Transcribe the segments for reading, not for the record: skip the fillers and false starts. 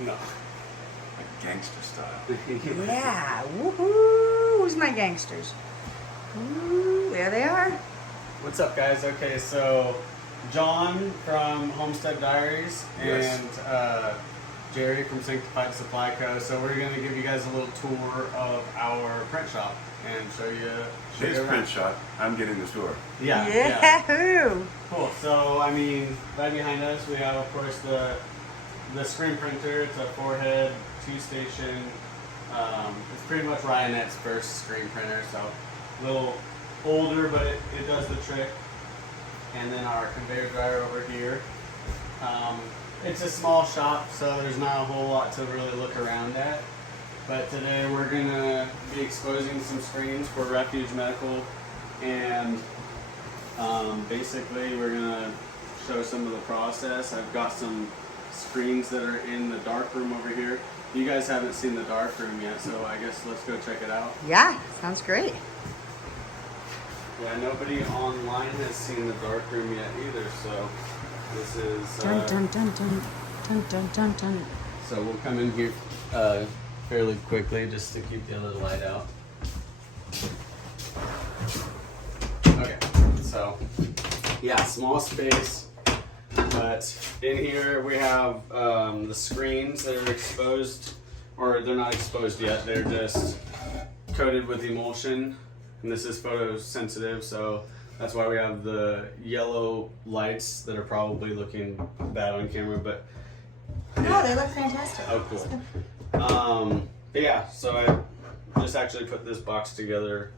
No. Like gangster style. Yeah, woohoo! Who's my gangsters? Ooh, there they are. What's up, guys? Okay, so John from Homestead Diaries Yes. and Jerry from Sanctified Supply Co. So we're going to give you guys a little tour of our print shop and show you His around. print shop. I'm getting the tour. Yeah. Yahoo! Cool. So, I mean, right behind us, we have, of course, the screen printer. It's a 4-head, 2-station. It's pretty much Ryanette's first screen printer, so a little older, but it does the trick. And then our conveyor dryer over here. It's a small shop, so there's not a whole lot to really look around at. But today we're going to be exposing some screens for Refuge Medical, and basically we're going to show some of the process. I've got some screens that are in the dark room over here. You guys haven't seen the dark room yet, so I guess let's go check it out. Yeah, sounds great. Yeah, nobody online has seen the dark room yet either, so this is... Dun dun dun dun dun dun dun dun. So we'll come in here fairly quickly just to keep the other light out. Okay, so yeah, small space, but in here we have the screens that are exposed, or they're not exposed yet, they're just coated with emulsion, and this is photosensitive, so that's why we have the yellow lights that are probably looking bad on camera, but No, they look fantastic. oh, cool. But yeah, so I just actually put this box together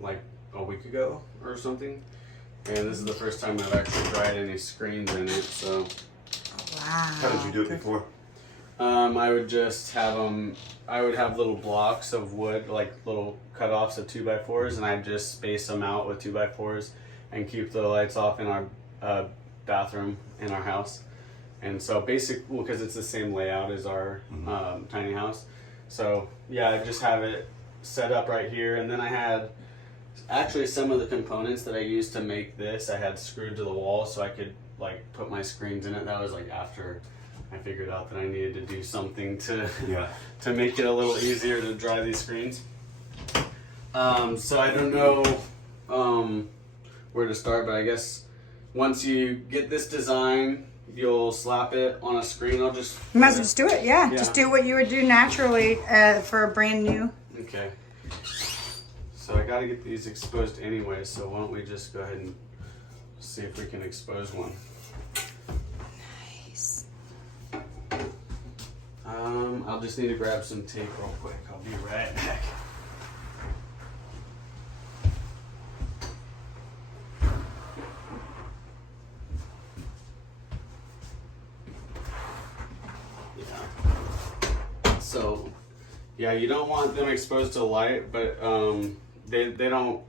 like a week ago or something, and this is the first time I've actually dried any screens in it. So Wow. How did you do it before? I would just have them. I would have little blocks of wood, like little cutoffs of 2x4s, and I'd just space them out with 2x4s and keep the lights off in our bathroom in our house. And so well, because it's the same layout as our tiny house. So yeah, I just have it set up right here, and then I had actually some of the components that I used to make this, I had screwed to the wall so I could like put my screens in it. That was like after I figured out that I needed to do something to to make it a little easier to dry these screens. So I don't know where to start, but I guess once you get this design, you'll slap it on a screen. You might as well just do it, yeah. Just do what you would do naturally for a brand new. Okay. So I gotta get these exposed anyway, so why don't we just go ahead and see if we can expose one. Nice. I'll just need to grab some tape real quick. I'll be right back. So, yeah, you don't want them exposed to light, but they don't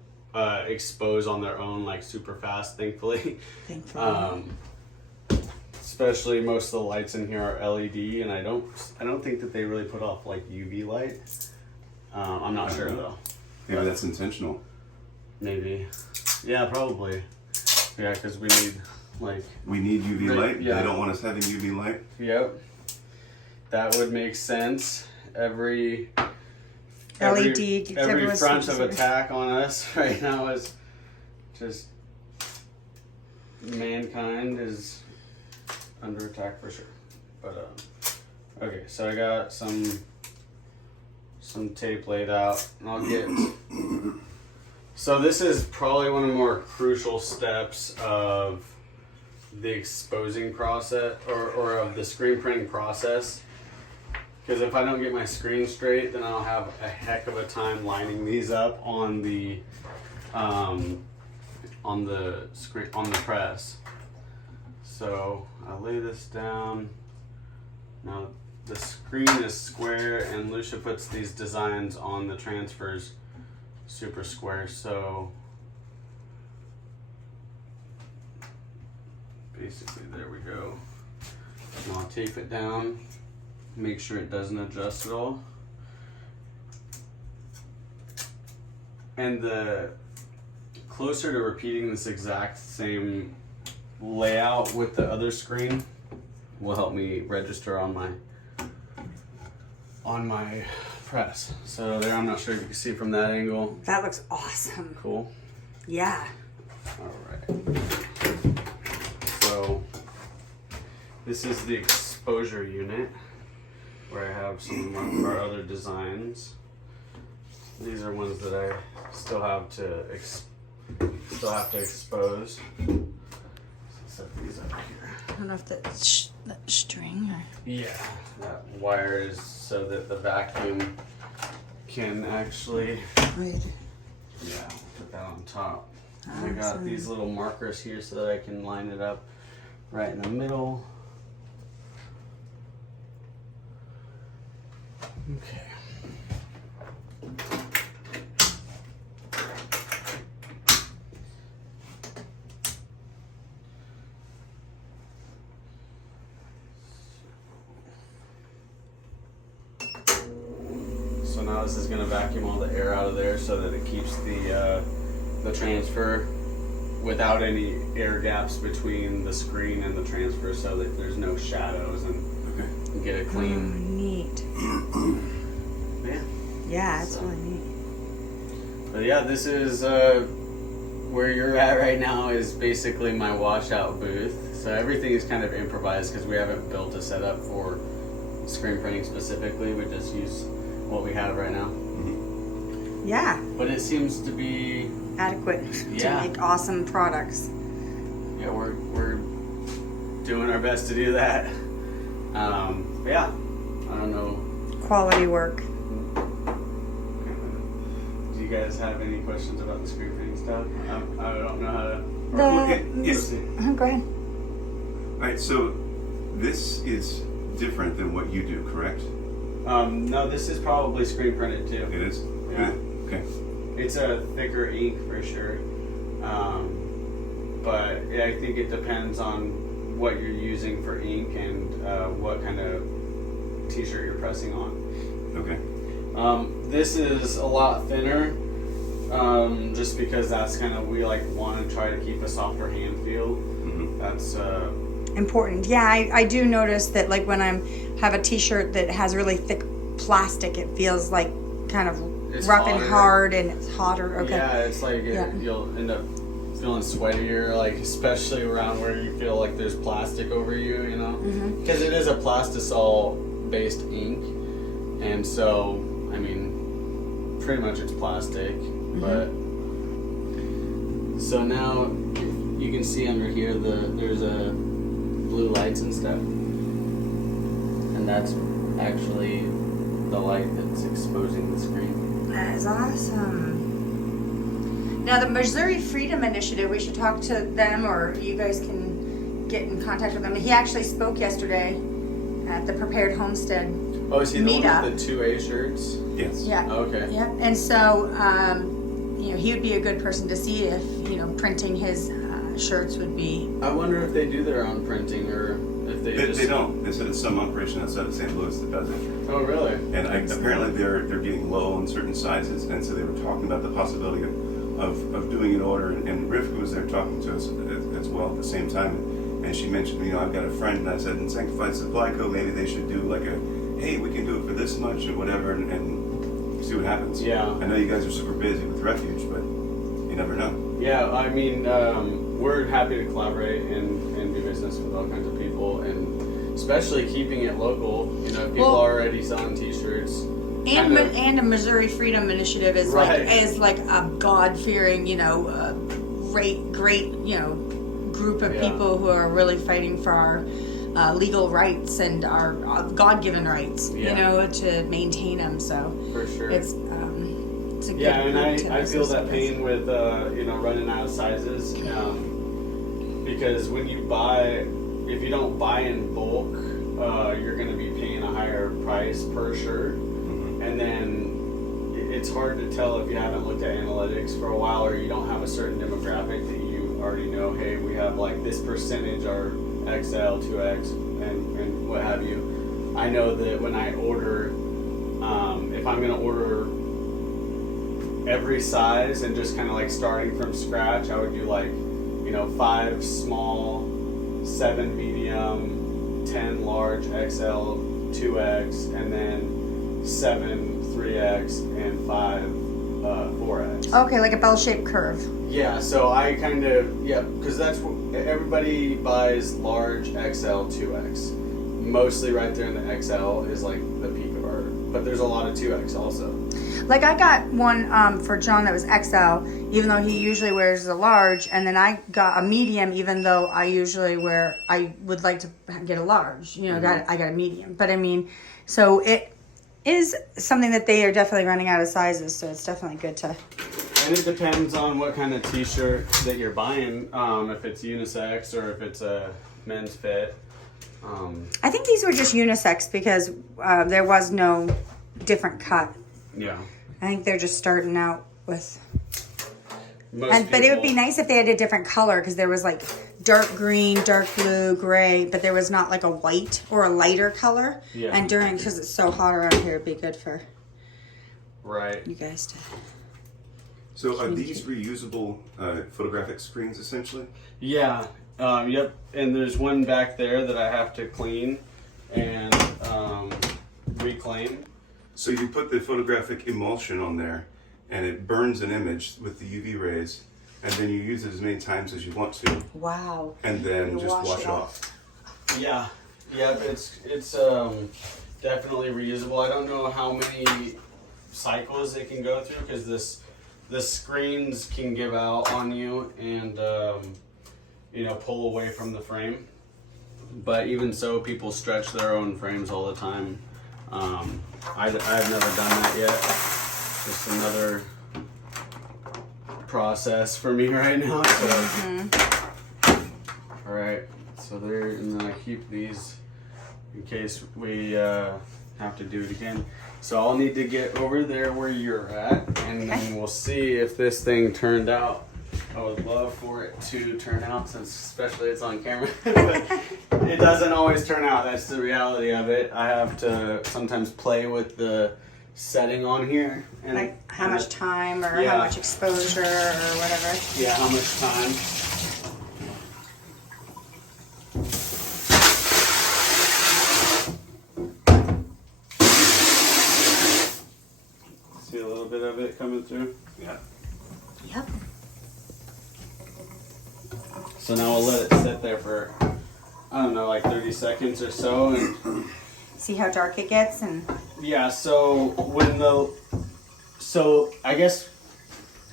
expose on their own like super fast, thankfully. Thankfully. Especially most of the lights in here are LED, and I don't think that they really put off like UV light. I'm not sure though. Maybe that's intentional. Maybe. Yeah, probably. Yeah, because we need like. We need UV light? Yeah. They don't want us having UV light? Yep. That would make sense. Every everyone's front super of attack on us right now is just mankind is under attack for sure. But okay, so I got some tape laid out, and I'll get. So this is probably one of the more crucial steps of the exposing process, or of the screen printing process. Because if I don't get my screen straight, then I'll have a heck of a time lining these up on the screen, on the press. So I'll lay this down. Now the screen is square, and Lucia puts these designs on the transfers super square. So basically, there we go. And I'll tape it down. Make sure it doesn't adjust at all. And the closer to repeating this exact same layout with the other screen will help me register on my on my press. So there, I'm not sure if you can see from that angle. That looks awesome. Cool. Yeah. All right. So this is the exposure unit where I have some of our other designs. These are ones that I still have to expose. Set these up here. I don't know if that's that string or. Yeah, that wire is so that the vacuum can actually. Right. Yeah, put that on top. I got Awesome. these little markers here so that I can line it up right in the middle. Okay. So now this is going to vacuum all the air out of there so that it keeps the transfer without any air gaps between the screen and the transfer, so that there's no shadows and get it Oh, clean. neat. Yeah. Yeah, it's So- really neat. But yeah, this is where you're at right now is basically my washout booth. So everything is kind of improvised because we haven't built a setup for screen printing specifically. We just use what we have right now. Yeah, But it seems to be, adequate Yeah. to make awesome products. yeah, we're doing our best to do that. But yeah, I don't know. Quality work. Do you guys have any questions about the screen printing stuff? I don't know how to. Yes. Go ahead. All right, so this is different than what you do, correct? No, this is probably screen printed too. It is? Yeah. Okay. It's a thicker ink for sure. But yeah, I think it depends on what you're using for ink and what kind of t-shirt you're pressing on. Okay. This is a lot thinner, just because that's kind of, we like want to try to keep a softer hand feel. Mm-hmm. That's Important. Yeah, I do notice that, like, when have a t-shirt that has really thick plastic, it feels like kind of It's rough and hotter. hard, and it's hotter. Okay. yeah, it's like Yeah. you'll end up feeling sweatier, like especially around where you feel like there's plastic over you, you know, because it is a plastisol based ink, and so I mean, pretty much it's plastic, but so now you can see under here there's a blue lights and stuff, and that's actually the light that's exposing the screen. That is awesome. Now, the Missouri Freedom Initiative, we should talk to them, or you guys can get in contact with them. He actually spoke yesterday at the Prepared Homestead. Oh, is he the one Meetup. with the 2A shirts? Yes. Yeah. Okay. Yeah. And so, he would be a good person to see if, printing his shirts would be. I wonder if they do their own printing or if they just. They don't. They said it's some operation outside of St. Louis that does it. Oh, really? And apparently they're getting low on certain sizes, and so they were talking about the possibility of doing an order. And Rivka was there talking to us as well at the same time, and she mentioned, I've got a friend, and I said, in Sanctified Supply Co. maybe they should do like hey, we can do it for this much or whatever, and see what happens. Yeah. I know you guys are super busy with Refuge, but you never know. Yeah, I mean, we're happy to collaborate and do business with all kinds of people, and especially keeping it local. People Well- already selling T-shirts. And, kind of- and a Missouri Freedom Initiative is Right. like a God-fearing, great group of Yeah. people who are really fighting for our legal rights and our God-given rights, Yeah. to maintain them. So For sure. it's a good Yeah, and group to I feel that associate pain with running out of sizes, because when you buy, if you don't buy in bulk, you're going to be paying a higher price per shirt, and then it's hard to tell if you haven't looked at analytics for a while, or you don't have a certain demographic that you already know. Hey, we have like this percentage are XL, 2X, and what have you. I know that when I order, if I'm going to order every size and just kind of like starting from scratch, I would do 5 small, 7 medium, 10 large, XL, 2X, and then 7 3X, and 5 4X. Okay, like a bell-shaped curve. Yeah, so I kind of, because that's what everybody buys large XL 2X. Mostly right there in the XL is like the peak of our, but there's a lot of 2X also. Like I got one for John that was XL, even though he usually wears a large, and then I got a medium, even though I usually I would like to get a large. You know, I got a medium. But I mean, so it is something that they are definitely running out of sizes, so it's definitely good to. And it depends on what kind of t-shirt that you're buying, if it's unisex or if it's a men's fit. I think these were just unisex because there was no different cut. Yeah. I think they're just starting out with. Most But it would be nice if they had a different color because there was like dark green, dark blue, gray, but there was not like a white or a lighter color. Yeah. And because it's so hot around here, it'd be good for Right. you guys to. So are these reusable photographic screens essentially? Yeah. Yep. And there's one back there that I have to clean and reclaim. So you put the photographic emulsion on there, and it burns an image with the UV rays, and then you use it as many times as you want to, Wow. and then You just wash it it off. Yeah. Yep. It's definitely reusable. I don't know how many cycles it can go through because the screens can give out on you and pull away from the frame. But even so, people stretch their own frames all the time. I've never done that yet. Just another process for me right now. So, all right. So there, and then I keep these in case we have to do it again. So I'll need to get over there where you're at, and then we'll see if this thing turned out. I would love for it to turn out, since especially it's on camera. But it doesn't always turn out. That's the reality of it. I have to sometimes play with the setting on here. And Like how much time or Yeah. how much exposure or whatever. Yeah, how much time. See a little bit of it coming through. Yeah. Yep. So now we'll let it sit there for, I don't know, like 30 seconds or so. And See how dark it gets and. yeah, so I guess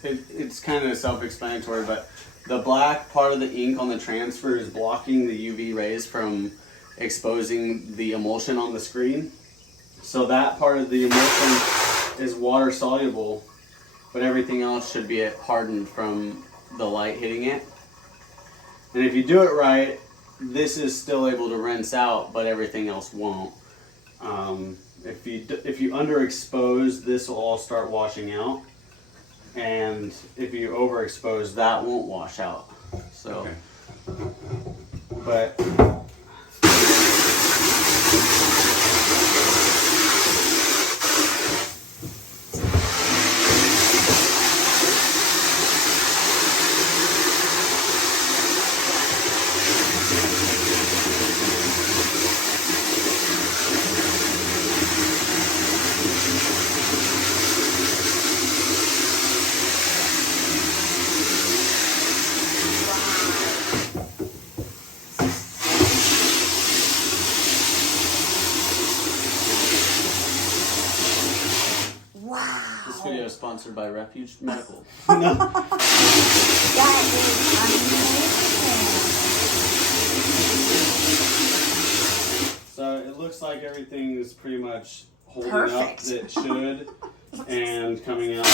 it's kind of self-explanatory, but the black part of the ink on the transfer is blocking the UV rays from exposing the emulsion on the screen. So that part of the emulsion is water soluble, but everything else should be hardened from the light hitting it. And if you do it right, this is still able to rinse out, but everything else won't. If you underexpose, this will all start washing out, and if you overexpose, that won't wash out. So, Okay. but. Wow. This video is sponsored by Refuge Medical. That is amazing. So it looks like everything is pretty much holding Perfect. up that it should and coming out.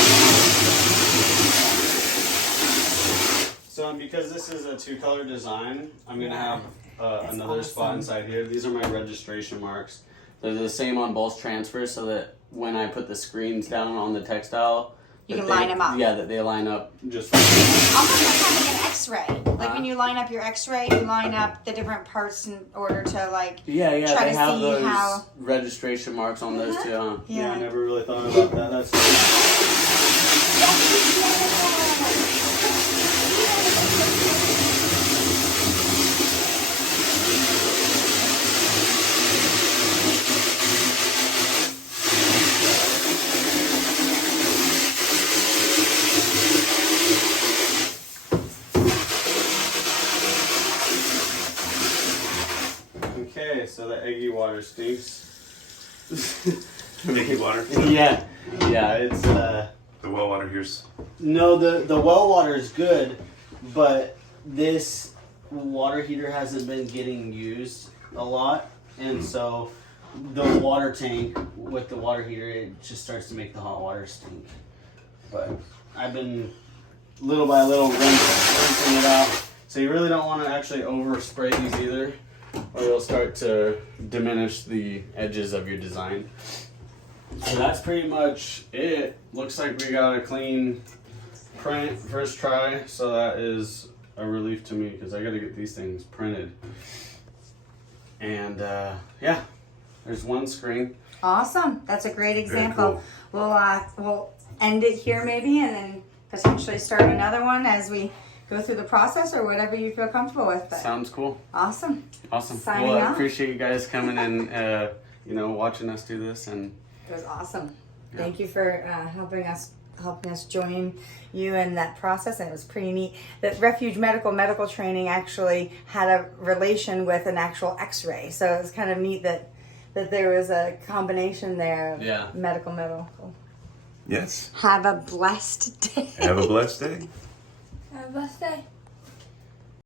So because this is a 2-color design, I'm going to have another spot awesome. inside here. These are my registration marks. They're the same on both transfers, so that when I put the screens down on the textile, You that can line them up. Yeah, that they line up just like Almost like having an X-ray. Like when you line up your X-ray, you line up the different parts in order to like. Yeah, Try they to have see those how- registration marks on those too, huh? Yeah. I never really thought about that. That's water stinks. Sticky water. Yeah, it's The well water here's. no, the well water is good, but this water heater hasn't been getting used a lot, and so the water tank with the water heater, it just starts to make the hot water stink. But I've been little by little rinsing it out. So you really don't want to actually overspray these either, or you'll start to diminish the edges of your design. So that's pretty much it. Looks like we got a clean print first try, so that is a relief to me because I got to get these things printed. And yeah, there's one screen. Awesome. That's a great example. cool. We'll end it here maybe, and then potentially start another one as we go through the process or whatever you feel comfortable with. But Sounds cool. awesome. Awesome. Signing Well, I off. appreciate you guys coming and watching us do this. And It was awesome. Yeah. Thank you for helping us join you in that process, and it was pretty neat. That Refuge medical training actually had a relation with an actual X-ray, so it was kind of neat that there was a combination there of Yeah. medical. Yes. Have a blessed day. Have a blessed day. Have a blessed day.